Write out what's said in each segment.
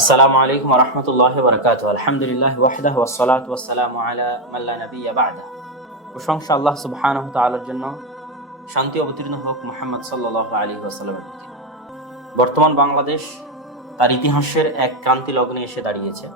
আসসালামু আলাইকুম রহমতুল্লাহ বরকাত আলহামদুলিল্লাহ ওয়াহদাহ ওয়াসালাত ওয়াসালামু আলা মাল্লা নবী বাদা প্রশংসা আল্লাহ সুবহানাহু তাআলার জন্য শান্তি অবতীর্ণ হোক মোহাম্মদ সাল্লাহ আলী ওয়াসাল্লামের প্রতি বর্তমান বাংলাদেশ তার ইতিহাসের এক ক্রান্তি লগ্নে এসে দাঁড়িয়েছে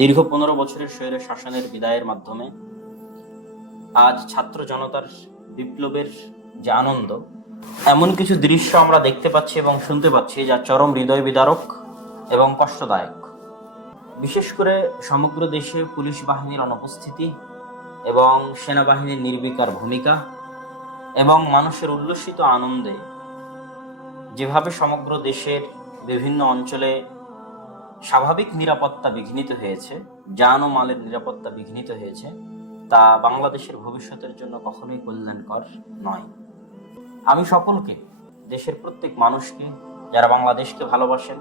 দীর্ঘ পনেরো বছরের শৈরের শাসনের বিদায়ের মাধ্যমে আজ ছাত্র জনতার বিপ্লবের যে আনন্দ এমন কিছু দৃশ্য আমরা দেখতে পাচ্ছি এবং শুনতে পাচ্ছি যা চরম হৃদয় বিদারক এবং কষ্টদায়ক বিশেষ করে সমগ্র দেশে পুলিশ বাহিনীর অনুপস্থিতি এবং সেনাবাহিনীর নির্বিকার ভূমিকা এবং মানুষের উল্লসিত আনন্দে যেভাবে সমগ্র দেশের বিভিন্ন অঞ্চলে স্বাভাবিক নিরাপত্তা বিঘ্নিত হয়েছে যান ও মালের নিরাপত্তা বিঘ্নিত হয়েছে তা বাংলাদেশের ভবিষ্যতের জন্য কখনোই কল্যাণকর নয় আমি সকলকে দেশের প্রত্যেক মানুষকে যারা বাংলাদেশকে ভালোবাসেন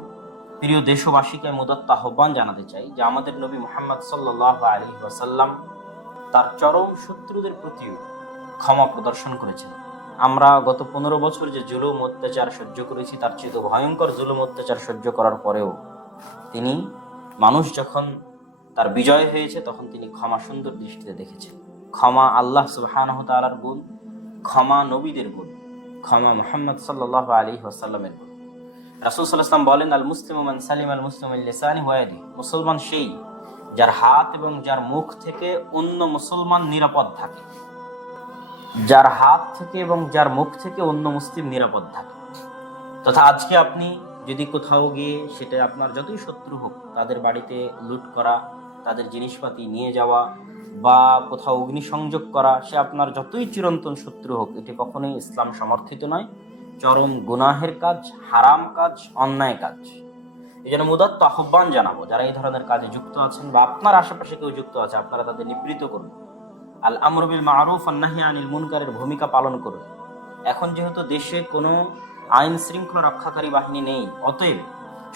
প্রিয় দেশবাসীকে মুদত্ত আহ্বান জানাতে চাই যে আমাদের নবী মোহাম্মদ সাল্লাহ আলী ওয়াসাল্লাম তার চরম শত্রুদের প্রতিও ক্ষমা প্রদর্শন করেছেন আমরা গত পনেরো বছর যে জুলুম অত্যাচার সহ্য করেছি তার চেয়ে ভয়ঙ্কর জুলুম অত্যাচার সহ্য করার পরেও তিনি মানুষ যখন তার বিজয় হয়েছে তখন তিনি ক্ষমা সুন্দর দৃষ্টিতে দেখেছেন ক্ষমা আল্লাহ সুবাহ গুণ ক্ষমা নবীদের গুণ ক্ষমা মোহাম্মদ সাল্লাহ আলী ওয়াসাল্লামের গুণ রাসুলসাল্লাম বলেন আল মুসলিম সালিম আল মুসলিম লেসানি ওয়াদি মুসলমান সেই যার হাত এবং যার মুখ থেকে অন্য মুসলমান নিরাপদ থাকে যার হাত থেকে এবং যার মুখ থেকে অন্য মুসলিম নিরাপদ থাকে তথা আজকে আপনি যদি কোথাও গিয়ে সেটা আপনার যতই শত্রু হোক তাদের বাড়িতে লুট করা তাদের জিনিসপাতি নিয়ে যাওয়া বা কোথাও অগ্নিসংযোগ করা সে আপনার যতই চিরন্তন শত্রু হোক এটি কখনোই ইসলাম সমর্থিত নয় চরম গুনাহের কাজ হারাম কাজ অন্যায় কাজ এই জন্য মুদাত্ত আহ্বান জানাবো যারা এই ধরনের কাজে যুক্ত আছেন বা আপনার আশেপাশে কেউ যুক্ত আছে আপনারা তাদের নিবৃত করুন আল আমরবিল মারুফ আন্নাহি আনিল মুনকারের ভূমিকা পালন করুন এখন যেহেতু দেশে কোনো আইন শৃঙ্খলা রক্ষাকারী বাহিনী নেই অতএব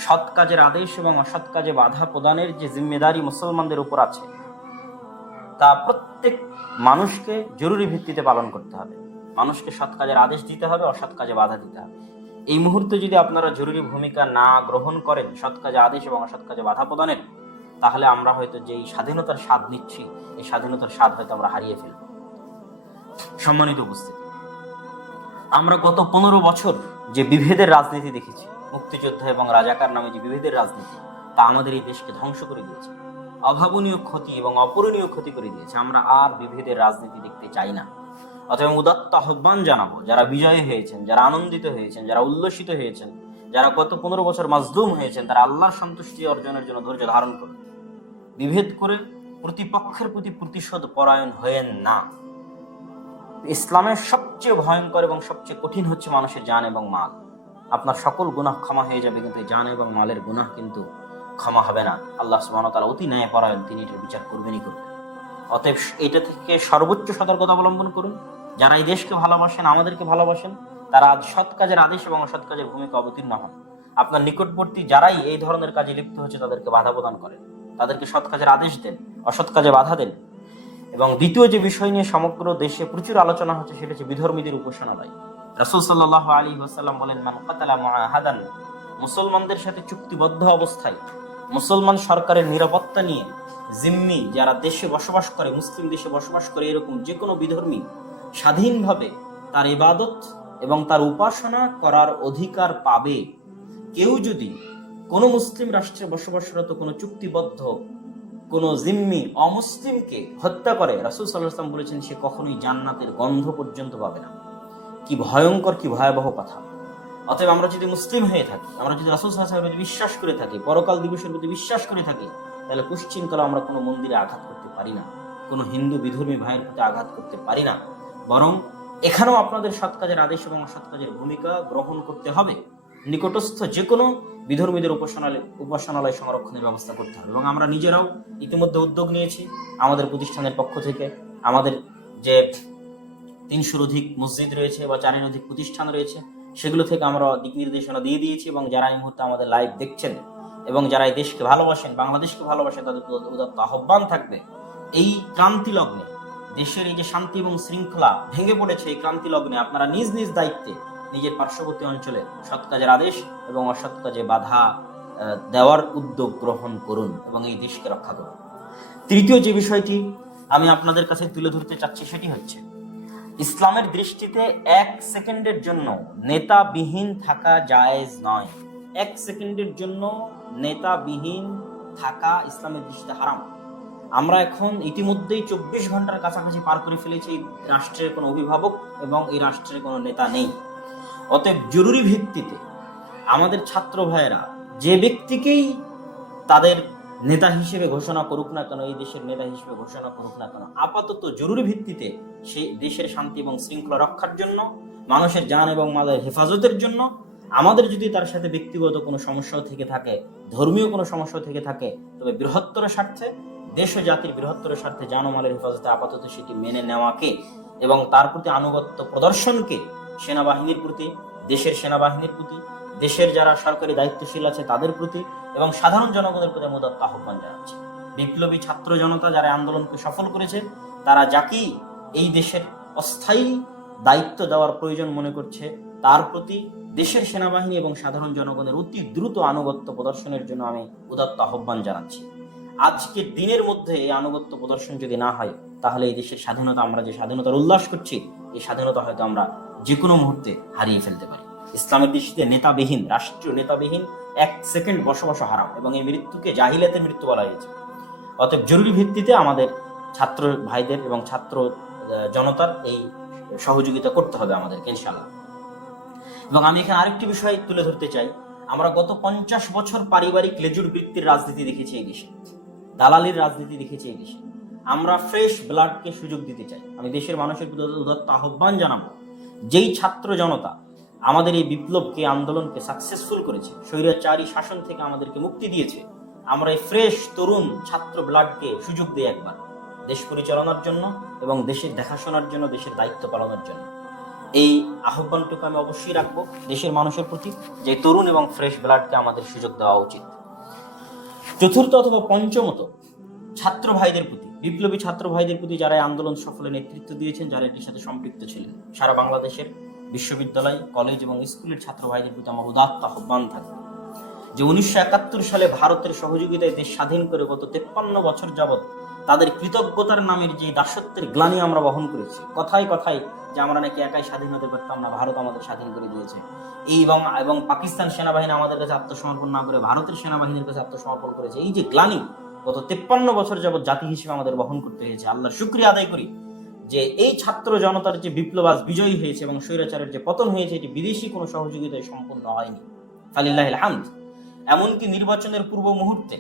সৎ কাজের আদেশ এবং অসৎ কাজে বাধা প্রদানের যে জিম্মেদারি মুসলমানদের উপর আছে তা প্রত্যেক মানুষকে জরুরি ভিত্তিতে পালন করতে হবে মানুষকে সৎ কাজের আদেশ দিতে হবে অসৎ কাজে বাধা দিতে হবে এই মুহূর্তে যদি আপনারা জরুরি ভূমিকা না গ্রহণ করেন সৎ কাজে আদেশ এবং অসৎ কাজে বাধা প্রদানের তাহলে আমরা হয়তো যেই স্বাধীনতার স্বাদ নিচ্ছি এই স্বাধীনতার স্বাদ হয়তো আমরা হারিয়ে ফেলব সম্মানিত উপস্থিত আমরা গত পনেরো বছর যে বিভেদের রাজনীতি দেখেছি মুক্তিযোদ্ধা এবং রাজাকার নামে যে বিভেদের রাজনীতি তা আমাদের এই দেশকে ধ্বংস করে দিয়েছে অভাবনীয় ক্ষতি এবং অপূরণীয় ক্ষতি করে দিয়েছে আমরা আর বিভেদের রাজনীতি দেখতে চাই না অথবা উদাত্ত আহ্বান জানাবো যারা বিজয়ী হয়েছেন যারা আনন্দিত হয়েছেন যারা উল্লসিত হয়েছেন যারা গত পনেরো বছর মাজদুম হয়েছেন তারা আল্লাহর সন্তুষ্টি অর্জনের জন্য ধৈর্য ধারণ করে বিভেদ করে প্রতিপক্ষের প্রতি প্রতিশোধ পরায়ণ হয়েন না ইসলামের সবচেয়ে ভয়ঙ্কর এবং সবচেয়ে কঠিন হচ্ছে মানুষের জান এবং মাল আপনার সকল গুনাহ ক্ষমা হয়ে যাবে কিন্তু জান এবং মালের গুনাহ কিন্তু ক্ষমা হবে না আল্লাহ তারা অতি ন্যায় পরায়ণ তিনি এটার বিচার করবেনই করবেন অতএব এটা থেকে সর্বোচ্চ সতর্কতা অবলম্বন করুন যারা এই দেশকে ভালোবাসেন আমাদেরকে ভালোবাসেন তারা আজ সৎ কাজের আদেশ এবং অসৎ কাজের ভূমিকা অবতীর্ণ হন আপনার নিকটবর্তী যারাই এই ধরনের কাজে লিপ্ত হয়েছে তাদেরকে বাধা প্রদান করেন তাদেরকে সৎ কাজের আদেশ দেন অসৎ কাজে বাধা দেন এবং দ্বিতীয় যে বিষয় নিয়ে সমগ্র দেশে প্রচুর আলোচনা হচ্ছে সেটা হচ্ছে বিধর্মীদের উপাসনালয় রাসুল সাল্লাহ আলী হাসাল্লাম বলেন মান কাতালা মুসলমানদের সাথে চুক্তিবদ্ধ অবস্থায় মুসলমান সরকারের নিরাপত্তা নিয়ে জিম্মি যারা দেশে বসবাস করে মুসলিম দেশে বসবাস করে এরকম যে কোনো বিধর্মী স্বাধীনভাবে তার ইবাদত এবং তার উপাসনা করার অধিকার পাবে কেউ যদি কোনো মুসলিম রাষ্ট্রে বসবাসরত কোনো চুক্তিবদ্ধ কোনো জিম্মি অমুসলিমকে হত্যা করে রাসুল সাল্লাহাম বলেছেন সে কখনোই জান্নাতের গন্ধ পর্যন্ত পাবে না কি ভয়ঙ্কর কি ভয়াবহ কথা অতএব আমরা যদি মুসলিম হয়ে থাকি আমরা যদি রাসুল সাল্লাহামের প্রতি বিশ্বাস করে থাকি পরকাল দিবসের প্রতি বিশ্বাস করে থাকি তাহলে কোশ্চিনকালে আমরা কোনো মন্দিরে আঘাত করতে পারি না কোনো হিন্দু বিধর্মী ভাইয়ের প্রতি আঘাত করতে পারি না বরং এখানেও আপনাদের সৎ কাজের আদেশ এবং অসৎ কাজের ভূমিকা গ্রহণ করতে হবে নিকটস্থ যে কোনো বিধর্মীদের উপাসনালয় উপাসনালয় সংরক্ষণের ব্যবস্থা করতে হবে এবং আমরা নিজেরাও ইতিমধ্যে উদ্যোগ নিয়েছি আমাদের প্রতিষ্ঠানের পক্ষ থেকে আমাদের যে তিনশোর অধিক মসজিদ রয়েছে বা চারের অধিক প্রতিষ্ঠান রয়েছে সেগুলো থেকে আমরা দিক নির্দেশনা দিয়ে দিয়েছি এবং যারা এই মুহূর্তে আমাদের লাইভ দেখছেন এবং যারা এই দেশকে ভালোবাসেন বাংলাদেশকে ভালোবাসেন তাদের উদাত্ত আহ্বান থাকবে এই ক্রান্তি লগ্নে দেশের এই যে শান্তি এবং শৃঙ্খলা ভেঙে পড়েছে এই ক্রান্তি লগ্নে আপনারা নিজ নিজ দায়িত্বে নিজের পার্শ্ববর্তী অঞ্চলে সৎ কাজের আদেশ এবং অসৎ কাজে বাধা দেওয়ার উদ্যোগ গ্রহণ করুন এবং এই দেশকে রক্ষা করুন তৃতীয় যে বিষয়টি আমি আপনাদের কাছে তুলে ধরতে চাচ্ছি সেটি হচ্ছে ইসলামের দৃষ্টিতে এক সেকেন্ডের জন্য নেতাবিহীন থাকা জায়েজ নয় এক সেকেন্ডের জন্য নেতাবিহীন থাকা ইসলামের দৃষ্টিতে হারাম আমরা এখন ইতিমধ্যেই চব্বিশ ঘন্টার কাছাকাছি পার করে ফেলেছি এই রাষ্ট্রের কোনো অভিভাবক এবং এই রাষ্ট্রের কোনো নেতা নেই অতএব জরুরি ভিত্তিতে আমাদের ছাত্র ভাইয়েরা যে ব্যক্তিকেই তাদের নেতা হিসেবে ঘোষণা করুক না কেন এই দেশের নেতা হিসেবে ঘোষণা করুক না কেন আপাতত জরুরি ভিত্তিতে সেই দেশের শান্তি এবং শৃঙ্খলা রক্ষার জন্য মানুষের যান এবং মালের হেফাজতের জন্য আমাদের যদি তার সাথে ব্যক্তিগত কোনো সমস্যাও থেকে থাকে ধর্মীয় কোনো সমস্যাও থেকে থাকে তবে বৃহত্তর স্বার্থে দেশ ও জাতির বৃহত্তর স্বার্থে জানমালের হেফাজতে আপাতত সেটি মেনে নেওয়াকে এবং তার প্রতি আনুগত্য প্রদর্শনকে সেনাবাহিনীর প্রতি দেশের সেনাবাহিনীর প্রতি দেশের যারা সরকারি দায়িত্বশীল আছে তাদের প্রতি এবং সাধারণ জনগণের প্রতি মোদত্ত আহ্বান জানাচ্ছে বিপ্লবী ছাত্র জনতা যারা আন্দোলনকে সফল করেছে তারা যাকেই এই দেশের অস্থায়ী দায়িত্ব দেওয়ার প্রয়োজন মনে করছে তার প্রতি দেশের সেনাবাহিনী এবং সাধারণ জনগণের অতি দ্রুত আনুগত্য প্রদর্শনের জন্য আমি উদাত্ত আহ্বান জানাচ্ছি আজকের দিনের মধ্যে এই আনুগত্য প্রদর্শন যদি না হয় তাহলে এই দেশের স্বাধীনতা আমরা যে স্বাধীনতার উল্লাস করছি এই স্বাধীনতা হয়তো আমরা যে কোনো মুহূর্তে হারিয়ে ফেলতে পারি ইসলামের দৃষ্টিতে নেতাবিহীন রাষ্ট্রীয় নেতাবিহীন এক সেকেন্ড বসবাস হারাম এবং এই মৃত্যুকে জাহিলাতে মৃত্যু বলা হয়েছে অতএব জরুরি ভিত্তিতে আমাদের ছাত্র ভাইদের এবং ছাত্র জনতার এই সহযোগিতা করতে হবে আমাদেরকে ইনশাল্লাহ এবং আমি এখানে আরেকটি বিষয় তুলে ধরতে চাই আমরা গত পঞ্চাশ বছর পারিবারিক লেজুর বৃত্তির রাজনীতি দেখেছি এই দেশে দালালির রাজনীতি দেখেছি এই দেশে আমরা ফ্রেশ ব্লাডকে সুযোগ দিতে চাই আমি দেশের মানুষের উদত্ত আহ্বান জানাবো যেই ছাত্র জনতা আমাদের এই বিপ্লবকে আন্দোলনকে সাকসেসফুল করেছে স্বৈরাচারী শাসন থেকে আমাদেরকে মুক্তি দিয়েছে আমরা এই ফ্রেশ তরুণ ছাত্র ব্লাডকে সুযোগ দিই একবার দেশ পরিচালনার জন্য এবং দেশের দেখাশোনার জন্য দেশের দায়িত্ব পালনের জন্য এই আহ্বানটুকু আমি অবশ্যই রাখবো দেশের মানুষের প্রতি যে তরুণ এবং ফ্রেশ ব্লাডকে আমাদের সুযোগ দেওয়া উচিত চতুর্থ অথবা পঞ্চমত ছাত্র ভাইদের প্রতি বিপ্লবী ছাত্র ভাইদের প্রতি যারা আন্দোলন সফলে নেতৃত্ব দিয়েছেন যারা এটির সাথে সম্পৃক্ত ছিলেন সারা বাংলাদেশের বিশ্ববিদ্যালয় কলেজ এবং স্কুলের ছাত্র ভাইদের প্রতি আমার উদাত্ত আহ্বান থাকবে যে উনিশশো একাত্তর সালে ভারতের সহযোগিতায় দেশ স্বাধীন করে গত তেপ্পান্ন বছর যাবত তাদের কৃতজ্ঞতার নামের যে দাসত্বের গ্লানি আমরা বহন করেছি কথায় কথায় যে আমরা নাকি একাই স্বাধীন হতে পারতাম না ভারত আমাদের স্বাধীন করে দিয়েছে এই এবং এবং পাকিস্তান সেনাবাহিনী আমাদের কাছে আত্মসমর্পণ না করে ভারতের সেনাবাহিনীর কাছে আত্মসমর্পণ করেছে এই যে গ্লানি গত তেপ্পান্ন বছর যাবৎ জাতি হিসেবে আমাদের বহন করতে হয়েছে আল্লাহর শুক্রিয়া আদায় করি যে এই ছাত্র জনতার যে বিপ্লবাস বিজয়ী হয়েছে এবং স্বৈরাচারের যে পতন হয়েছে এটি বিদেশি কোনো সহযোগিতায় সম্পন্ন হয়নি আলিল্লাহ হামদ এমনকি নির্বাচনের পূর্ব মুহূর্তে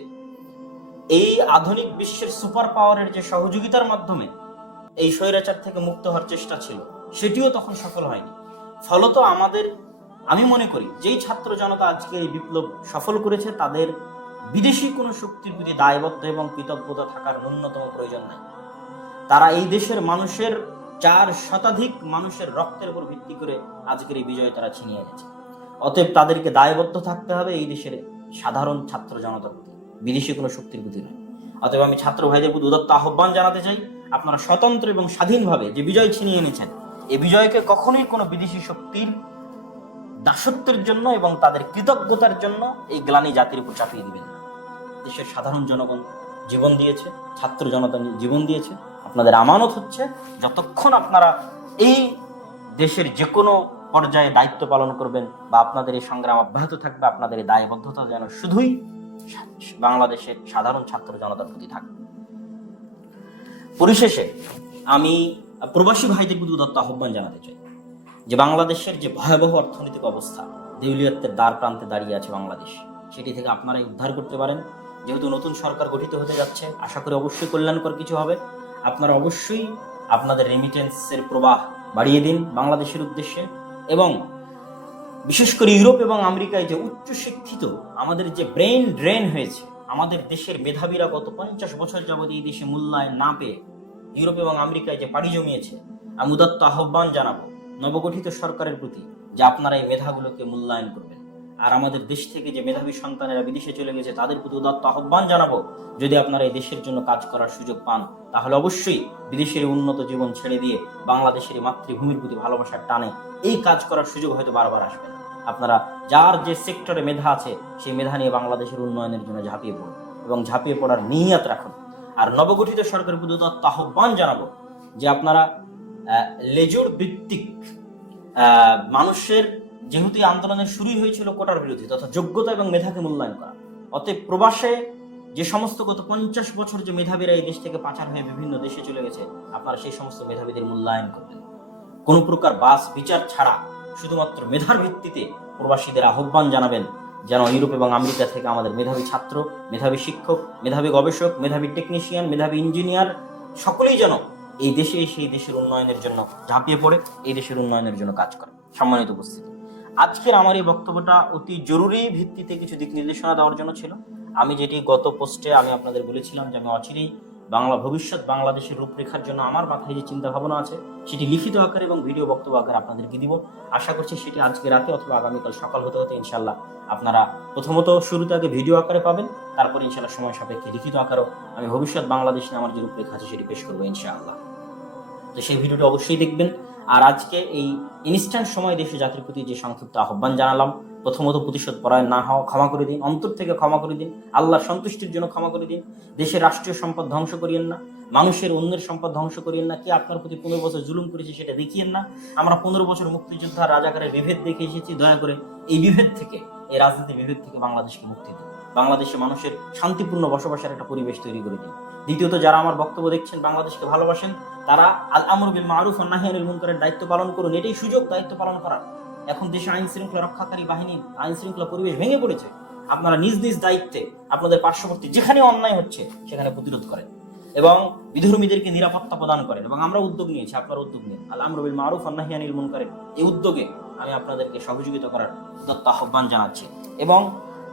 এই আধুনিক বিশ্বের সুপার পাওয়ারের যে সহযোগিতার মাধ্যমে এই স্বৈরাচার থেকে মুক্ত হওয়ার চেষ্টা ছিল সেটিও তখন সফল হয়নি ফলত আমাদের আমি মনে করি যেই ছাত্র জনতা আজকে এই বিপ্লব সফল করেছে তাদের বিদেশি কোনো শক্তির প্রতি দায়বদ্ধ এবং কৃতজ্ঞতা থাকার ন্যূনতম প্রয়োজন নাই তারা এই দেশের মানুষের চার শতাধিক মানুষের রক্তের উপর ভিত্তি করে আজকের এই বিজয় তারা ছিনিয়ে গেছে অতএব তাদেরকে দায়বদ্ধ থাকতে হবে এই দেশের সাধারণ ছাত্র জনতার প্রতি বিদেশি কোনো শক্তির প্রতি নয় অতএব আমি ছাত্র ভাইদের প্রতি উদত্ত আহ্বান জানাতে চাই আপনারা স্বতন্ত্র এবং স্বাধীনভাবে যে বিজয় ছিনিয়ে এনেছেন এই বিজয়কে কখনোই কোনো বিদেশি শক্তির দাসত্বের জন্য এবং তাদের কৃতজ্ঞতার জন্য এই গ্লানি জাতির উপর চাপিয়ে দিবেন না দেশের সাধারণ জনগণ জীবন দিয়েছে ছাত্র জনতা জীবন দিয়েছে আপনাদের আমানত হচ্ছে যতক্ষণ আপনারা এই দেশের যে কোনো পর্যায়ে দায়িত্ব পালন করবেন বা আপনাদের এই সংগ্রাম অব্যাহত থাকবে আপনাদের এই দায়বদ্ধতা যেন শুধুই বাংলাদেশের সাধারণ ছাত্র জনতার প্রতি থাকবে পরিশেষে আমি প্রবাসী ভাইদের প্রতি উদত্ত আহ্বান জানাতে চাই যে বাংলাদেশের যে ভয়াবহ অর্থনৈতিক অবস্থা দেউলিয়ত্বের দ্বার প্রান্তে দাঁড়িয়ে আছে বাংলাদেশ সেটি থেকে আপনারাই উদ্ধার করতে পারেন যেহেতু নতুন সরকার গঠিত হতে যাচ্ছে আশা করি অবশ্যই কল্যাণকর কিছু হবে আপনারা অবশ্যই আপনাদের রেমিটেন্সের প্রবাহ বাড়িয়ে দিন বাংলাদেশের উদ্দেশ্যে এবং বিশেষ করে ইউরোপ এবং আমেরিকায় যে উচ্চশিক্ষিত আমাদের যে ব্রেন ড্রেন হয়েছে আমাদের দেশের মেধাবীরা গত পঞ্চাশ বছর যাবৎ এই দেশে মূল্যায়ন না পেয়ে ইউরোপ এবং আমেরিকায় যে পাড়ি জমিয়েছে আমি উদাত্ত আহ্বান জানাবো নবগঠিত সরকারের প্রতি যে আপনারা এই মেধাগুলোকে মূল্যায়ন করবেন আর আমাদের দেশ থেকে যে মেধাবী সন্তানেরা বিদেশে চলে গেছে তাদের প্রতি উদাত্ত আহ্বান জানাবো যদি আপনারা এই দেশের জন্য কাজ করার সুযোগ পান তাহলে অবশ্যই বিদেশের উন্নত জীবন ছেড়ে দিয়ে বাংলাদেশের মাতৃভূমির প্রতি ভালোবাসার টানে এই কাজ করার সুযোগ হয়তো বারবার আসবে আপনারা যার যে সেক্টরে মেধা আছে সেই মেধা নিয়ে বাংলাদেশের উন্নয়নের জন্য ঝাঁপিয়ে পড়ুন এবং ঝাঁপিয়ে পড়ার নিয়াত রাখুন আর নবগঠিত সরকারের প্রতি উদাত্ত আহ্বান জানাবো যে আপনারা লেজুর ভিত্তিক মানুষের যেহেতু এই আন্দোলনের শুরুই হয়েছিল কোটার বিরোধী তথা যোগ্যতা এবং মেধাকে মূল্যায়ন করা অতএব প্রবাসে যে সমস্ত গত পঞ্চাশ বছর যে মেধাবীরা এই দেশ থেকে পাচার হয়ে বিভিন্ন দেশে চলে গেছে আপনারা সেই সমস্ত মেধাবীদের মূল্যায়ন করবেন কোনো প্রকার বাস বিচার ছাড়া শুধুমাত্র মেধার ভিত্তিতে প্রবাসীদের আহ্বান জানাবেন যেন ইউরোপ এবং আমেরিকা থেকে আমাদের মেধাবী ছাত্র মেধাবী শিক্ষক মেধাবী গবেষক মেধাবী টেকনিশিয়ান মেধাবী ইঞ্জিনিয়ার সকলেই যেন এই দেশে সেই দেশের উন্নয়নের জন্য ঝাঁপিয়ে পড়ে এই দেশের উন্নয়নের জন্য কাজ করে সম্মানিত উপস্থিতি আজকের আমার এই বক্তব্যটা অতি জরুরি ভিত্তিতে কিছু দিক নির্দেশনা দেওয়ার জন্য ছিল আমি যেটি গত পোস্টে আমি আপনাদের বলেছিলাম যে আমি অচিরেই বাংলা ভবিষ্যৎ বাংলাদেশের রূপরেখার জন্য আমার মাথায় যে চিন্তা ভাবনা আছে সেটি লিখিত আকারে এবং ভিডিও বক্তব্য আকারে আপনাদেরকে দিব আশা করছি সেটি আজকে রাতে অথবা আগামীকাল সকাল হতে হতে ইনশাল্লাহ আপনারা প্রথমত শুরুতে আগে ভিডিও আকারে পাবেন তারপর ইনশাল্লাহ সময় সাপেক্ষে লিখিত আকারও আমি ভবিষ্যৎ বাংলাদেশ নিয়ে আমার যে রূপরেখা আছে সেটি পেশ করবো ইনশাআল্লাহ তো সেই ভিডিওটা অবশ্যই দেখবেন আর আজকে এই ইনস্ট্যান্ট সময় দেশে জাতির প্রতি যে সংক্ষিপ্ত আহ্বান জানালাম প্রথমত প্রতিশোধ পরায় না হওয়া ক্ষমা করে দিন অন্তর থেকে ক্ষমা করে দিন আল্লাহর সন্তুষ্টির জন্য ক্ষমা করে দিন দেশের রাষ্ট্রীয় সম্পদ ধ্বংস করিয়েন না মানুষের অন্যের সম্পদ ধ্বংস করিয়েন না কি আপনার প্রতি পনেরো বছর জুলুম করেছে সেটা দেখিয়েন না আমরা পনেরো বছর মুক্তিযোদ্ধা রাজাকারের বিভেদ দেখে এসেছি দয়া করে এই বিভেদ থেকে এই রাজনীতি বিভেদ থেকে বাংলাদেশকে মুক্তি দিন বাংলাদেশে মানুষের শান্তিপূর্ণ বসবাসের একটা পরিবেশ তৈরি করে দিই দ্বিতীয়ত যারা আমার বক্তব্য দেখছেন বাংলাদেশকে ভালোবাসেন তারা আল আমর বিন মারুফ ও অন্নাহিয়ানুল মুনকারের দায়িত্ব পালন করুন এটাই সুযোগ দায়িত্ব পালন করার এখন দেশে আইন শৃঙ্খলা রক্ষাকারী বাহিনী আইন শৃঙ্খলা পরিবেশ ভেঙে পড়েছে আপনারা নিজ নিজ দায়িত্বে আপনাদের পার্শ্ববর্তী যেখানে অন্যায় হচ্ছে সেখানে প্রতিরোধ করেন এবং বিধর্মীদেরকে নিরাপত্তা প্রদান করেন এবং আমরা উদ্যোগ নিয়েছি আপনার উদ্যোগ নিন আল আমরুল মারুফ অন্নাহিয়ানিল মুনকারের এই উদ্যোগে আমি আপনাদেরকে সহযোগিতা করার দত্ত আহ্বান জানাচ্ছি এবং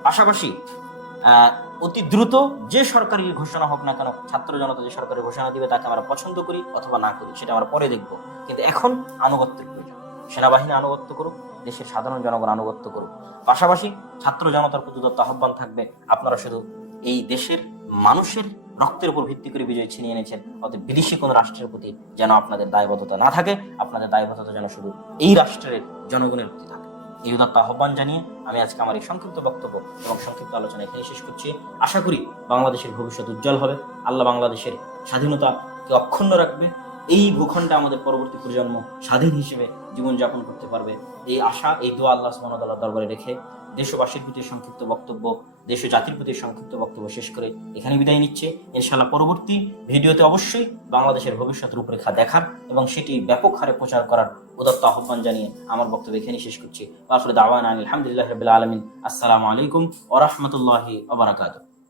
পাশাপাশি অতি দ্রুত যে সরকারি ঘোষণা হোক না কেন ছাত্র জনতা যে সরকারি ঘোষণা দিবে তাকে আমরা পছন্দ করি অথবা না করি সেটা আমরা পরে দেখব কিন্তু এখন আনুগত্যের প্রয়োজন সেনাবাহিনী আনুগত্য করুক দেশের সাধারণ জনগণ আনুগত্য করুক পাশাপাশি ছাত্র জনতার প্রতি দত্ত আহ্বান থাকবে আপনারা শুধু এই দেশের মানুষের রক্তের উপর ভিত্তি করে বিজয় ছিনিয়ে এনেছেন অর্থাৎ বিদেশি কোনো রাষ্ট্রের প্রতি যেন আপনাদের দায়বদ্ধতা না থাকে আপনাদের দায়বদ্ধতা যেন শুধু এই রাষ্ট্রের জনগণের প্রতি থাকে এই উদাত্ত আহ্বান জানিয়ে আমি আজকে আমার এই সংক্ষিপ্ত বক্তব্য এবং সংক্ষিপ্ত আলোচনা এখানে শেষ করছি আশা করি বাংলাদেশের ভবিষ্যৎ উজ্জ্বল হবে আল্লাহ বাংলাদেশের স্বাধীনতাকে অক্ষুণ্ণ রাখবে এই ভূখণ্ডে আমাদের পরবর্তী প্রজন্ম স্বাধীন হিসেবে জীবনযাপন করতে পারবে এই আশা এই দোয়া আল্লাহ সুমানদাল্লাহ দরবারে রেখে দেশবাসীর প্রতি সংক্ষিপ্ত বক্তব্য দেশ জাতির প্রতি সংক্ষিপ্ত বক্তব্য শেষ করে এখানে বিদায় নিচ্ছে ইনশাল্লাহ পরবর্তী ভিডিওতে অবশ্যই বাংলাদেশের ভবিষ্যৎ রূপরেখা দেখার এবং সেটি ব্যাপক হারে প্রচার করার উদত্ত আহ্বান জানিয়ে আমার বক্তব্য এখানে শেষ করছি আসলে দাওয়ান আলহামদুলিল্লাহ রবিল আলমিন আসসালামু আলাইকুম ওরহমতুল্লাহি আবরাকাতু